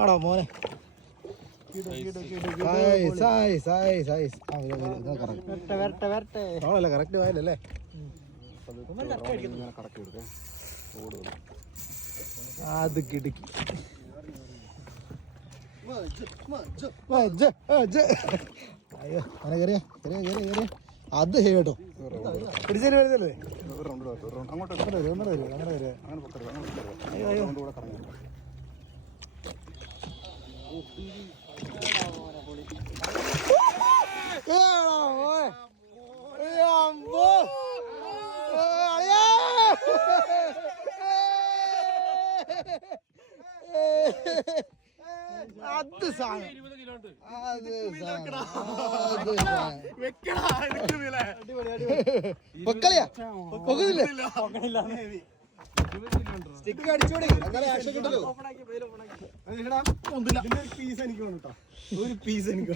ആടാ മോനെ കറക്റ്റ് പോയല്ലേ. അത് കിടക്കി അയ്യോ അങ്ങനെ കയറിയ അത് കേട്ടോ പിടിച്ചേരി വരുന്നല്ലേ. അയ്യോ അത് പൊക്കളിയാ സ്റ്റിക്ക് അടിച്ചോടി ആക്ഷൻ കിട്ടല്ലോ. ഒരു പീസ് എനിക്ക്